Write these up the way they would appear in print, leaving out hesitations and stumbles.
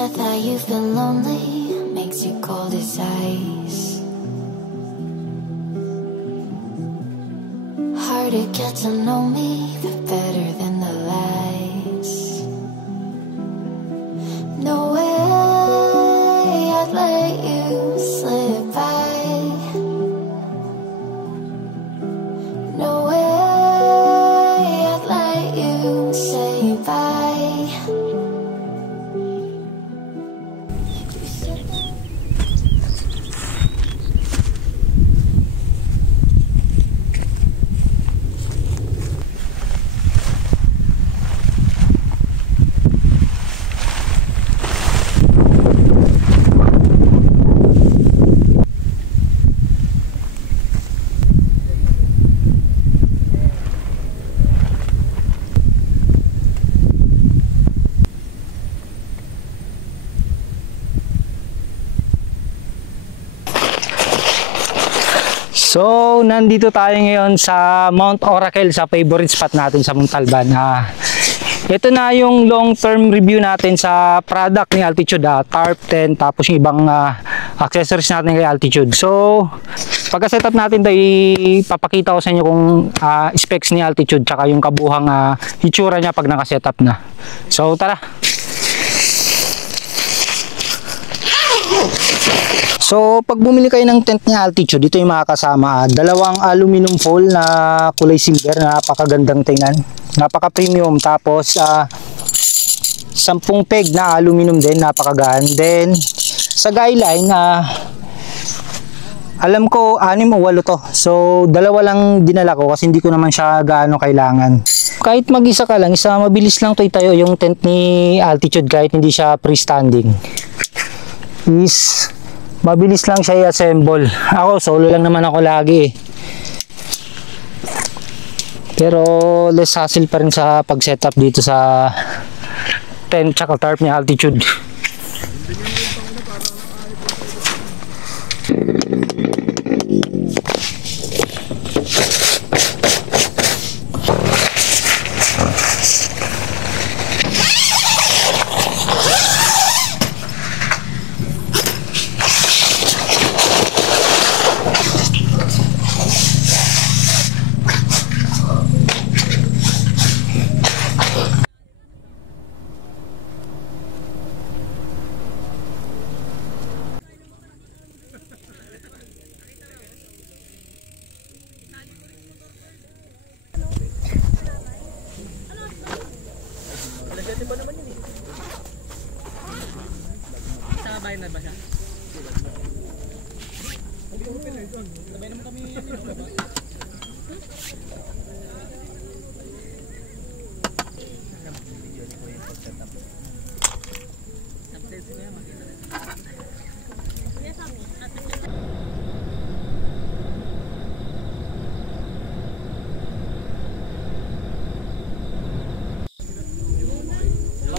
said that you've been lonely, makes you cold as ice. Hard to get to know me, but better than the lies. No way I'd let you slip by. No way I'd let you say bye. So, nandito tayo ngayon sa Mount Oracle, sa favorite spot natin sa Montalban. Ito na yung long-term review natin sa product ni Altitude, Tarp 10, tapos yung ibang accessories natin kay Altitude. So, pagka-setup natin ito, ipapakita ko sa inyo kung specs ni Altitude, tsaka yung kabuhang itsura niya pag naka-setup na. So, tara! So, pag bumili kayo ng tent ni Altitude, ito yung mga kasama. Dalawang aluminum foil na kulay silver, napakagandang tingnan. Napaka-premium. Tapos, 10 peg na aluminum din, napakagaan. Then, sa guideline, alam ko 6 o 8 to. So, dalawa lang dinala ko kasi hindi ko naman siya gaano kailangan. Kahit mag-isa ka lang, mabilis lang to itayo yung tent ni Altitude kahit hindi siya freestanding. Mabilis lang siya i-assemble. Ako, solo lang naman ako lagi eh. Pero less hassle pa rin sa pag-setup dito sa tent tsaka tarp ni Altitude.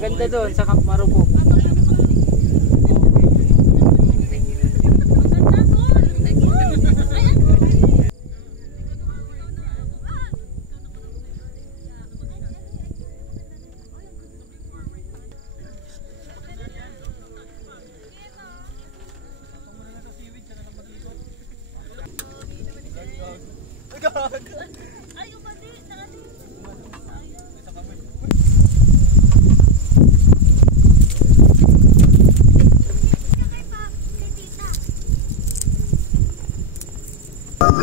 Maganda doon sa Camp Marupok.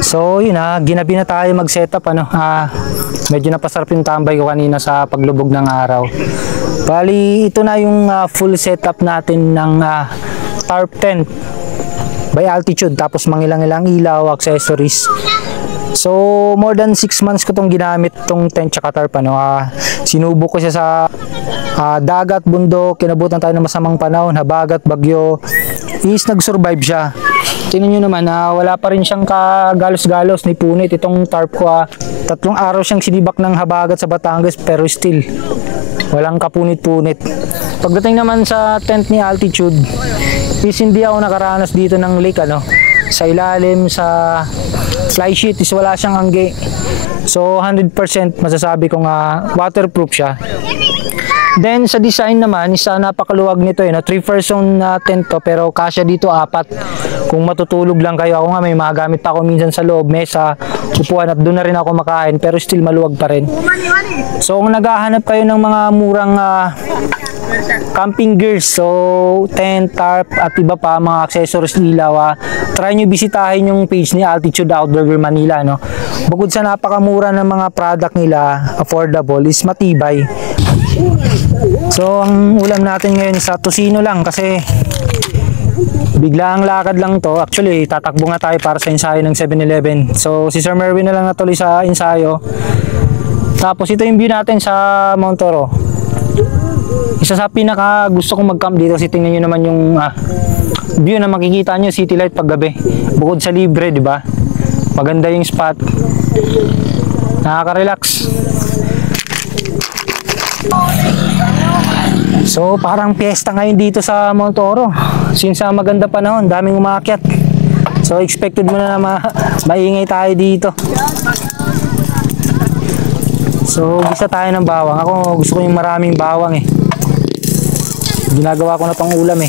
So yun ginabi na tayo mag-setup medyo napasarap yung tambay ko kanina sa paglubog ng araw. Bali ito na yung full setup natin ng Tarp 10 by Altitude, tapos mangilang-ilang ilaw, accessories. So more than 6 months ko tong ginamit tong tent tsaka tarp. Sinubok ko siya sa dagat, bundok, kinabutan tayo ng masamang panahon, habagat, bagyo, nag-survive siya. Tingnan nyo naman wala pa rin siyang kagalos-galos ni punit. Itong tarp ko 3 araw siyang sinibak ng habagat sa Batangas pero still walang kapunit-punit. Pagdating naman sa tent ni Altitude, hindi ako nakaranas dito ng leak sa ilalim, sa fly sheet wala siyang angge. So 100% masasabi kong waterproof siya. Then sa design naman, isa napakaluwag nito no? 3-person tent to, pero kasya dito 4. Kung matutulog lang kayo, ako nga may magamit pa ako minsan sa loob, mesa, upuan at doon na rin ako makain, pero still maluwag pa rin. So kung naghahanap kayo ng mga murang camping gears, so tent, tarp at iba pa mga accessories ilaw, try nyo bisitahin yung page ni Altitude Outdoor Gear Manila, no? Bukod sa napakamura ng mga product nila, affordable, is matibay. So ang ulam natin ngayon sa tosino lang kasi bigla ang lakad lang to. Actually tatakbo nga tayo para sa ensayo ng 7-Eleven. So si Sir Merwin na lang natuloy sa ensayo. Tapos ito yung view natin sa Mount Oro. Isa sa pinaka gusto kong mag-camp dito kasi tingnan nyo naman yung view na makikita nyo, city light pag gabi. Bukod sa libre, di ba? Maganda yung spot. Nakaka-relax. So parang piyesta ngayon dito sa Mount Oro. Since maganda panahon, daming umaakyat. So expected mo na maingay tayo dito. So gisa tayo ng bawang. Ako gusto ko yung maraming bawang ginagawa ko na pang ulam